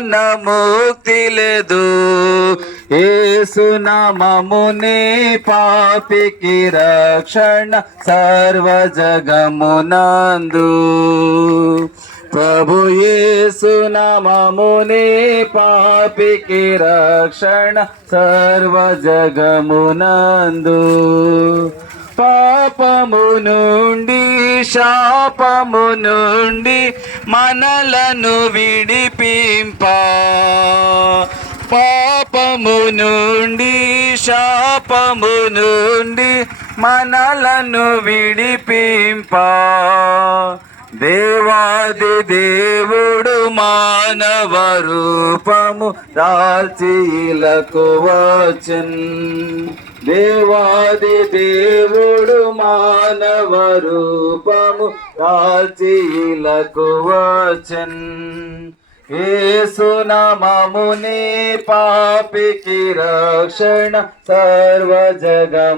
ముక్తి లేదు. యేసు నామమునే పాపికి రక్షణ సర్వ జగమునందు. ప్రభు యేసు నామమునే పాపికి రక్షణ సర్వ జగమునందు. పాపము నుండి శాపము నుండి మనలను విడిపింప, పాపము నుండి శాపము నుండి మనలను విడిపింప, దేవాది దేవుడు మానవ రూపము దాల్చిలకు వచ్చెన్. దేవాది దేవుడు మానవ రూపము దాల్చిలకు వచ్చెన్. యేసు నామమునే పాపికి రక్షణ సర్వ జగం